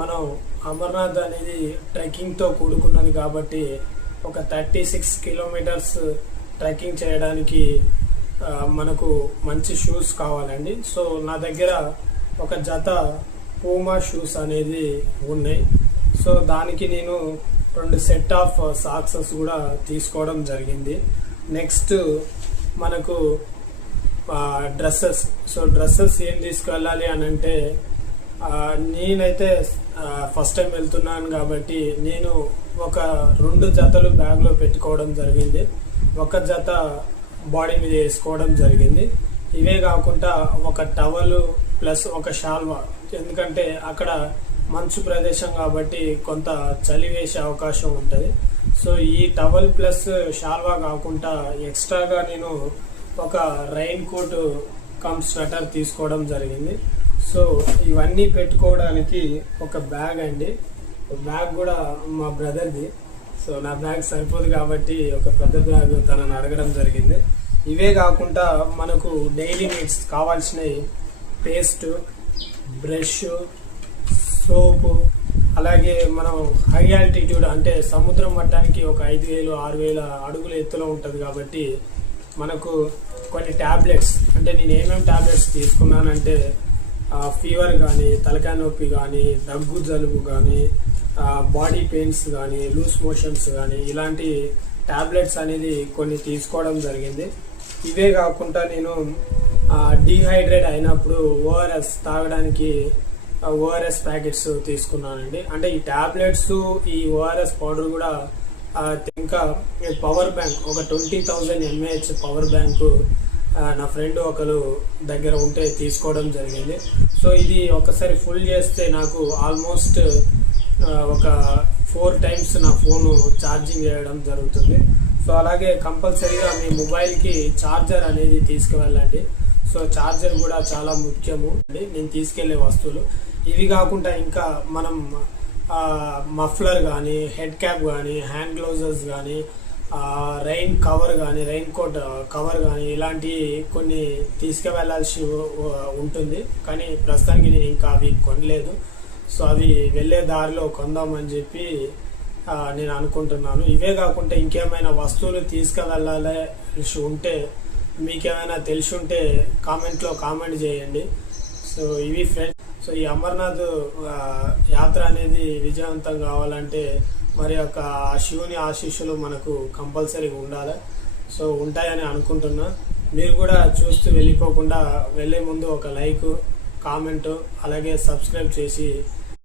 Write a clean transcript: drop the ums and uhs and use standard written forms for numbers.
మనం అమర్నాథ్ అనేది ట్రెక్కింగ్తో కూడుకున్నది కాబట్టి ఒక 36 కిలోమీటర్స్ ట్రెక్కింగ్ చేయడానికి మనకు మంచి షూస్ కావాలండి. సో నా దగ్గర ఒక జత పూమా షూస్ అనేది ఉన్నాయి. సో దానికి నేను 2 సెట్ ఆఫ్ సాక్సెస్ కూడా తీసుకోవడం జరిగింది. నెక్స్ట్ మనకు డ్రెస్సెస్. సో డ్రెస్సెస్ ఏం తీసుకెళ్ళాలి అని అంటే నేనైతే ఫస్ట్ టైం వెళ్తున్నాను కాబట్టి నేను ఒక 2 జతలు బ్యాగ్లో పెట్టుకోవడం జరిగింది. ఒక జత బాడీ మీద వేసుకోవడం జరిగింది. ఇవే కాకుండా ఒక టవల్ ప్లస్ ఒక షాల్వా, ఎందుకంటే అక్కడ మంచు ప్రదేశం కాబట్టి కొంత చలి వేసే అవకాశం ఉంటుంది. సో ఈ టవల్ ప్లస్ షాల్వా కాకుండా ఎక్స్ట్రాగా నేను ఒక రైన్ కోట్ కమ్ స్వెటర్ తీసుకోవడం జరిగింది. సో ఇవన్నీ పెట్టుకోవడానికి ఒక బ్యాగ్ అండి. బ్యాగ్ కూడా మా బ్రదర్ది. సో నా బ్యాగ్ సరిపోదు కాబట్టి ఒక పెద్ద బ్యాగ్ తనని అడగడం జరిగింది. ఇవే కాకుండా మనకు డైలీ నీడ్స్ కావాల్సినవి పేస్ట్, బ్రష్, సోపు, అలాగే మనం హై ఆల్టిట్యూడ్ అంటే సముద్రం మట్టానికి ఒక 5,000-6,000 అడుగుల ఎత్తులో ఉంటుంది కాబట్టి మనకు కొన్ని ట్యాబ్లెట్స్, అంటే నేను ఏమేమి ట్యాబ్లెట్స్ తీసుకున్నానంటే ఫీవర్ కానీ, తలకాయ నొప్పి కానీ, దగ్గు జలుబు కానీ, బాడీ పెయిన్స్ కానీ, లూజ్ మోషన్స్ కానీ ఇలాంటి ట్యాబ్లెట్స్ అనేది కొన్ని తీసుకోవడం జరిగింది. ఇవే కాకుండా నేను డీహైడ్రేట్ అయినప్పుడు ఓఆర్ఎస్ తాగడానికి ఓఆర్ఎస్ ప్యాకెట్స్ తీసుకున్నానండి. అంటే ఈ ట్యాబ్లెట్స్, ఈ ఓఆర్ఎస్ పౌడర్ కూడా ఇంకా పవర్ బ్యాంక్, ఒక 20,000 mAh పవర్ బ్యాంకు నా ఫ్రెండ్ ఒకరు దగ్గర ఉంటే తీసుకోవడం జరిగింది. సో ఇది ఒకసారి ఫుల్ చేస్తే నాకు ఆల్మోస్ట్ ఒక 4 times నా ఫోను ఛార్జింగ్ చేయడం జరుగుతుంది. సో అలాగే కంపల్సరీగా మీ మొబైల్కి ఛార్జర్ అనేది తీసుకువెళ్ళండి. సో ఛార్జర్ కూడా చాలా ముఖ్యము అండి నేను తీసుకెళ్లే వస్తువులు. ఇవి కాకుండా ఇంకా మనం మఫ్లర్ కానీ, హెడ్ క్యాప్ కానీ, హ్యాండ్ గ్లౌజెస్ కానీ, రైన్ కవర్ కానీ, రైన్ కోట్ కవర్ కానీ ఇలాంటి కొన్ని తీసుకువెళ్ళాల్సి ఉంటుంది. కానీ ప్రస్తుతానికి నేను ఇంకా అవి కొనలేదు. సో అవి వెళ్ళే దారిలో కొందామని చెప్పి నేను అనుకుంటున్నాను. ఇవే కాకుండా ఇంకేమైనా వస్తువులు తీసుకువెళ్ళాల్సి ఉంటే, మీకేమైనా తెలిసి ఉంటే కామెంట్లో కామెంట్ చేయండి. సో ఇవి ఫ్రెండ్స్. సో ఈ అమర్నాథ్ యాత్ర అనేది విజయవంతం కావాలంటే మరి యొక్క శివుని ఆశీస్సులు మనకు కంపల్సరీగా ఉండాలి. సో ఉంటాయని అనుకుంటున్నా. మీరు కూడా చూస్తూ వెళ్ళిపోకుండా వెళ్ళే ముందు ఒక లైక్, కామెంట్, అలాగే సబ్స్క్రైబ్ చేసి